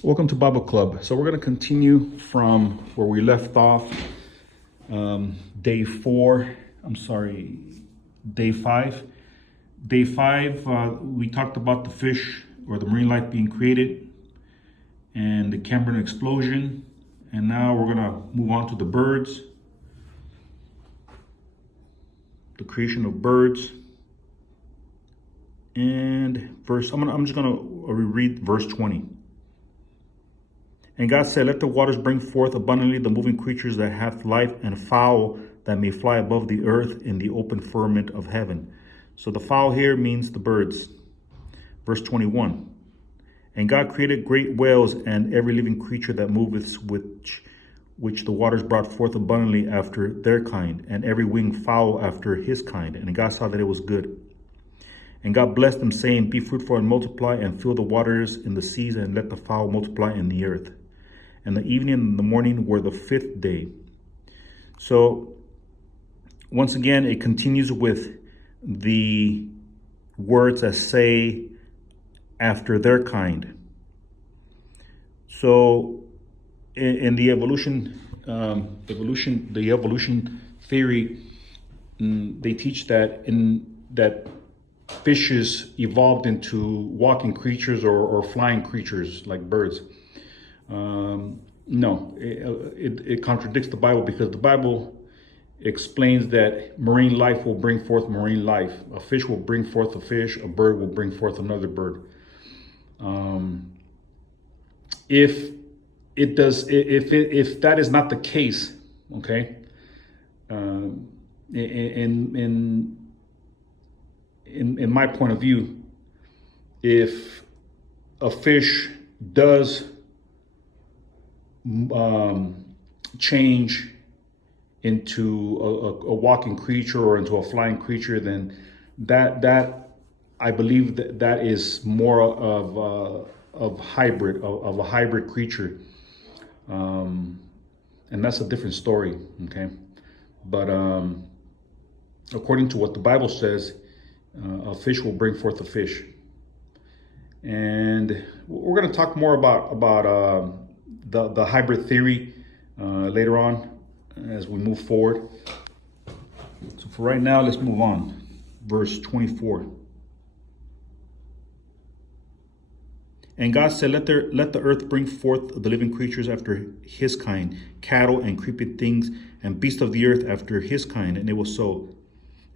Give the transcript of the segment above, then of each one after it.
Welcome to Bible Club. So we're going to continue from where we left off, day 4. Day 5. Day 5, we talked about the fish or the marine life being created and the Cambrian explosion. And now we're going to move on to the birds, the creation of birds. And I'm just going to reread verse 20. And God said, let the waters bring forth abundantly the moving creatures that have life, and fowl that may fly above the earth in the open firmament of heaven. So the fowl here means the birds. Verse 21. And God created great whales and every living creature that moveth, which the waters brought forth abundantly after their kind, and every winged fowl after his kind. And God saw that it was good. And God blessed them, saying, be fruitful and multiply, and fill the waters in the seas, and let the fowl multiply in the earth. And the evening and the morning were the 5th day. So once again, it continues with the words that say after their kind. So in the evolution theory, they teach that fishes evolved into walking creatures or flying creatures like birds. No, it contradicts the Bible, because the Bible explains that marine life will bring forth marine life. A fish will bring forth a fish, a bird will bring forth another bird. If that is not the case, okay, in my point of view, if a fish does change into a walking creature or into a flying creature, then that I believe that is more of a hybrid creature, and that's a different story. Okay, but according to what the Bible says, a fish will bring forth a fish, and we're going to talk more about the hybrid theory later on as we move forward. So for right now, let's move on. Verse 24. And God said, let the earth bring forth the living creatures after his kind, cattle and creeping things, and beasts of the earth after his kind. And it was so.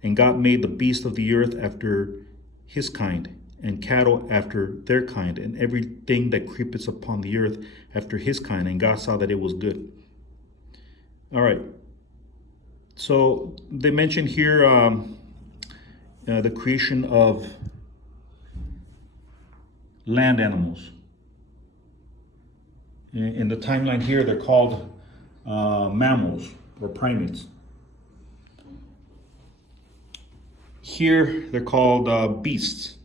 And God made the beasts of the earth after his kind, and cattle after their kind, and everything that creepeth upon the earth after his kind. And God saw that it was good. All right. So they mention here the creation of land animals. In the timeline here, they're called mammals or primates. Here, they're called beasts.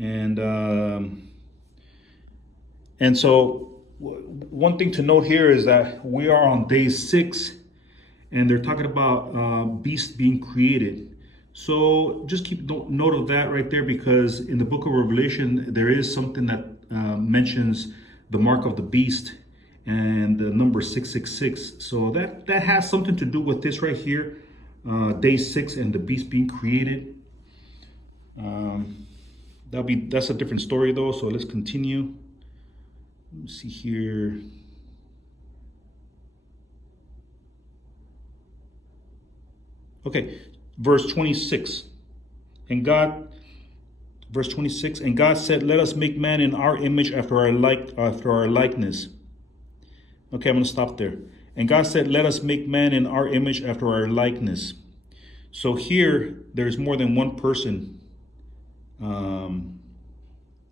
And so one thing to note here is that we are on day 6, and they're talking about beasts being created. So just keep note of that right there, because in the book of Revelation, there is something that mentions the mark of the beast and the number 666. So that has something to do with this right here, day 6 and the beast being created. That's a different story though, so let's continue. Let me see here. Okay, verse 26. And God said, let us make man in our image after our likeness. Okay, I'm going to stop there. And God said, let us make man in our image after our likeness. So here, there's more than one person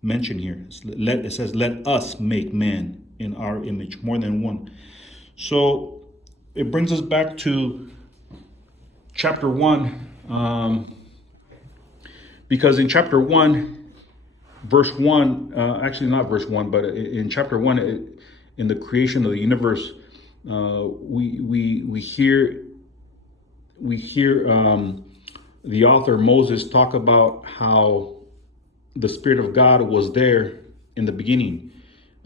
mentioned here. It says, let us make man in our image, more than one. So it brings us back to chapter 1, because in chapter 1, verse 1, actually not verse 1, but in chapter 1, in the creation of the universe, we hear the author Moses talk about how the Spirit of God was there in the beginning.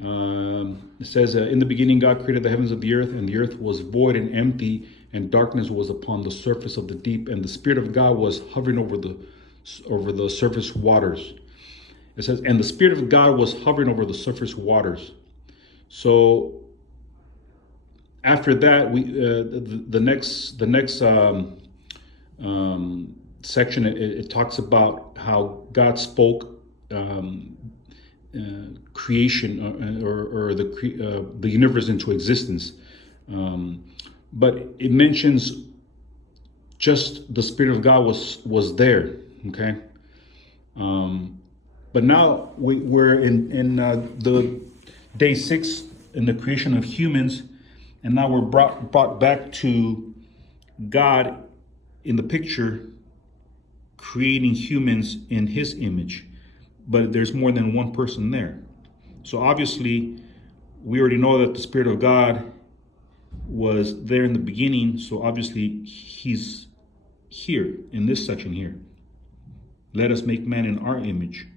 It says, in the beginning, God created the heavens of the earth was void and empty, and darkness was upon the surface of the deep, and the Spirit of God was hovering over the surface waters. It says, and the Spirit of God was hovering over the surface waters. So after that, the next section, it talks about how God spoke creation or the universe into existence, but it mentions just the Spirit of God was there. Okay, but now we're in the day 6 in the creation of humans, and now we're brought back to God in the picture, creating humans in His image. But there's more than one person there. So obviously, we already know that the Spirit of God was there in the beginning. So obviously, He's here in this section here. Let us make man in our image.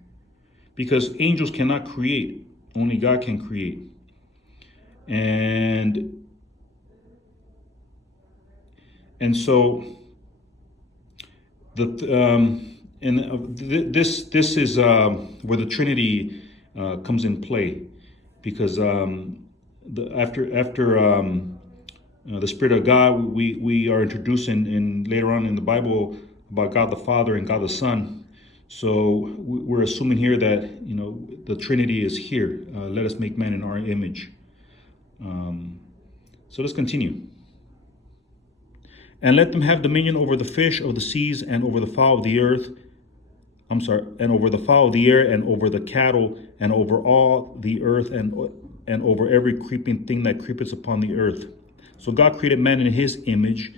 Because angels cannot create. Only God can create. And so this is where the Trinity comes in play, because after the Spirit of God, we are introduced in later on in the Bible about God the Father and God the Son. So we're assuming here that the Trinity is here. Let us make man in our image. So let's continue. And let them have dominion over the fish of the seas and over the fowl of the earth. And over the fowl of the air and over the cattle and over all the earth and over every creeping thing that creepeth upon the earth. So God created man in His image.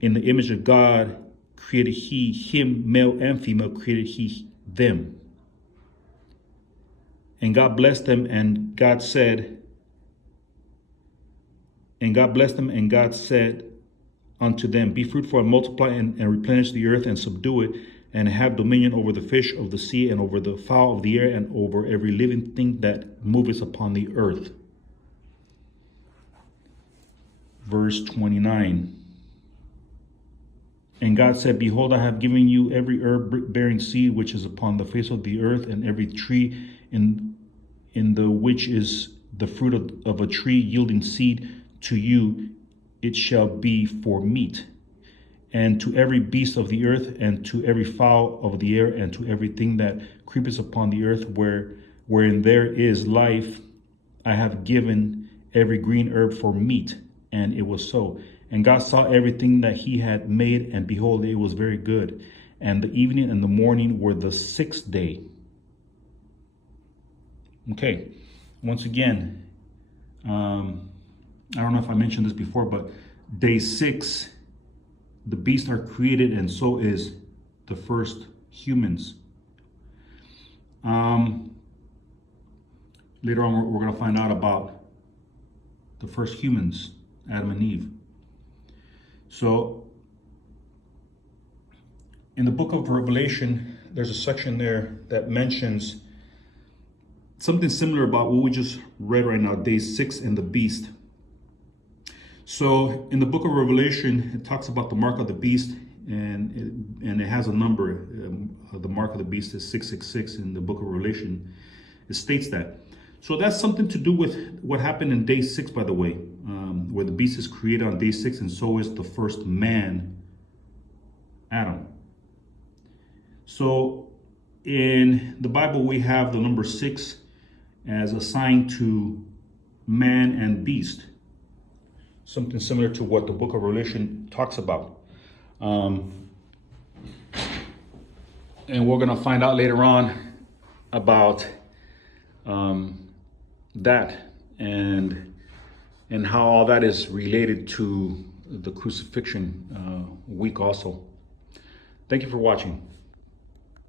In the image of God created He him, male and female created He them. And God blessed them, and God blessed them, and God said unto them, be fruitful and multiply and replenish the earth and subdue it, and have dominion over the fish of the sea and over the fowl of the air and over every living thing that moveth upon the earth. Verse 29. And God said, behold, I have given you every herb bearing seed which is upon the face of the earth, and every tree in the which is the fruit of a tree yielding seed, to you it shall be for meat. And to every beast of the earth, and to every fowl of the air, and to everything that creepeth upon the earth, wherein there is life, I have given every green herb for meat. And it was so. And God saw everything that He had made, and behold, it was very good. And the evening and the morning were the 6th day. Okay, once again, I don't know if I mentioned this before, but day 6, the beasts are created, and so is the first humans. Later on, we're going to find out about the first humans, Adam and Eve. So, in the book of Revelation, there's a section there that mentions something similar about what we just read right now, day 6 and the beast. So in the book of Revelation, it talks about the mark of the beast, and it has a number. The mark of the beast is 666 in the book of Revelation. It states that. So that's something to do with what happened in day 6, by the way, where the beast is created on day 6, and so is the first man, Adam. So in the Bible, we have the number 6 as assigned to man and beast. Something similar to what the book of Revelation talks about. And we're going to find out later on about that and how all that is related to the crucifixion week also. Thank you for watching.